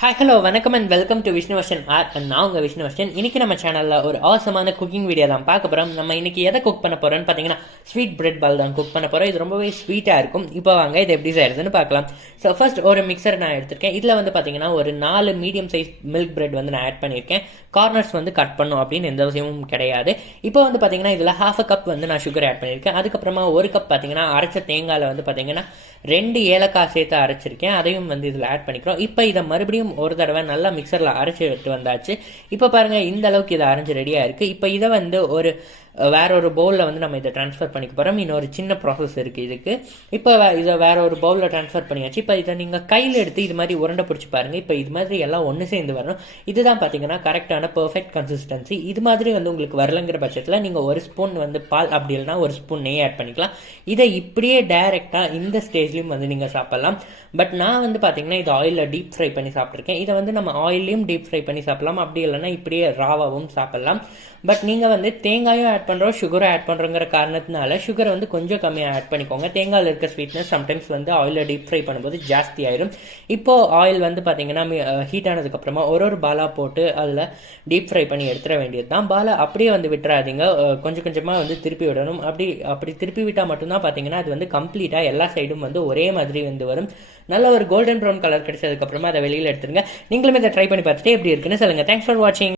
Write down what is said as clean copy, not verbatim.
Hi hello வணக்கம் and welcome to Vishnu Varshan அண்ட் நான் உங்கள் விஷ்ணு வர்ஷன். இன்னைக்கு நம்ம சேனலில் ஒரு ஆசமான குக்கிங் வீடியோ தான் பார்க்க போகிறோம். நம்ம இன்னைக்கு எதை குக் பண்ண போகிறோம்னு பார்த்தீங்கன்னா ஸ்வீட் பிரெட் பால் தான் குக் பண்ண போகிறோம். இது ரொம்பவே ஸ்வீட்டாக இருக்கும். இப்போ வாங்க இது எப்படி செய்யறதுன்னு பார்க்கலாம். ஸோ ஃபர்ஸ்ட் ஒரு மிக்சர் நான் எடுத்திருக்கேன். இதில் வந்து பார்த்தீங்கன்னா ஒரு 4 மீடியம் சைஸ் மில்க் பிரெட் வந்து நான் ஆட் பண்ணியிருக்கேன். கார்னர்ஸ் வந்து கட் பண்ணும் அப்படின்னு எந்த விஷயமும் கிடையாது. இப்போ வந்து பார்த்தீங்கன்னா இதில் ½ கப் வந்து நான் சுகர் ஆட் பண்ணியிருக்கேன். அதுக்கப்புறமா 1 கப் பார்த்தீங்கன்னா அரைச்ச தேங்காயில் வந்து பார்த்தீங்கன்னா 2 ஏலக்காய் சேர்த்து அரைச்சிருக்கேன். அதையும் வந்து இதில் ஆட் பண்ணிக்கிறோம். இப்போ இதை மறுபடியும் ஒரு தடவை நல்லா மிக்சரில் அரைச்சி எடுத்து வந்தாச்சு. இப்போ பாருங்கள் இந்த அளவுக்கு இதை அரைஞ்சி ரெடியாக இருக்குது. இப்போ இதை வந்து வேற ஒரு பவுலில் வந்து நம்ம இதை ட்ரான்ஸ்ஃபர் பண்ணிக்க போகிறோம். இன்னொரு சின்ன ப்ராசஸ் இருக்குது இதுக்கு. இப்போ இதை வேற ஒரு பவுலில் ட்ரான்ஸ்ஃபர் பண்ணியாச்சு. இப்போ இதை நீங்கள் கையில் எடுத்து இது மாதிரி உருண்டை பிடிச்சி பாருங்கள். இப்போ இது மாதிரி எல்லாம் ஒன்று சேர்ந்து வரணும். இதுதான் பார்த்தீங்கன்னா கரெக்டான பெர்ஃபெக்ட் கன்சிஸ்டன்சி. இது மாதிரி வந்து உங்களுக்கு வரலங்கிற பட்சத்தில் நீங்கள் 1 ஸ்பூன் வந்து பால், அப்படி இல்லைனா 1 ஸ்பூன் நெய் ஆட் பண்ணிக்கலாம். இதை இப்படியே டைரெக்டாக இந்த ஸ்டேஜ்லையும் வந்து நீங்கள் சாப்பிடலாம். பட் நான் வந்து பார்த்தீங்கன்னா இது ஆயிலில் டீப் ஃப்ரை பண்ணி சாப்பிட்ருக்கேன். இதை வந்து நம்ம ஆயிலையும் டீப் ஃப்ரை பண்ணி சாப்பிடலாம், அப்படி இல்லைன்னா இப்படியே ராவாகவும் சாப்பிடலாம். பட் நீங்கள் வந்து தேங்காயும் ஆட் பண்ணுறோம், சுகரும் ஆட் பண்ணுறோங்கிற காரணத்தினால சுகரை வந்து கொஞ்சம் கம்மியாக ஆட் பண்ணிக்கோங்க. தேங்காயில் இருக்க ஸ்வீட்னஸ் சம்டைம்ஸ் வந்து ஆயிலில் டீப் ஃப்ரை பண்ணும்போது ஜாஸ்தி ஆயிடும். இப்போது ஆயில் வந்து பார்த்தீங்கன்னா ஹீட் ஆனதுக்கப்புறமா ஒரு பாலாக போட்டு அதில் டீப் ஃப்ரை பண்ணி எடுத்துட வேண்டியது தான். பாலை அப்படியே வந்து விட்டுறாதீங்க, கொஞ்சம் கொஞ்சமாக வந்து திருப்பி விடணும். அப்படி திருப்பி விட்டால் மட்டும்தான் பார்த்தீங்கன்னா அது வந்து கம்ப்ளீட்டாக எல்லா சைடும் வந்து ஒரே மாதிரி வந்து வரும். நல்ல ஒரு கோல்டன் ப்ரௌன் கலர் கிடைச்சதுக்கப்புறமா அதை வெளியில் எடுத்துருங்க. நீங்களுமே இதை ட்ரை பண்ணி பார்த்துட்டு எப்படி இருக்குன்னு சொல்லுங்கள். தேங்க்ஸ் ஃபார் வாட்சிங்.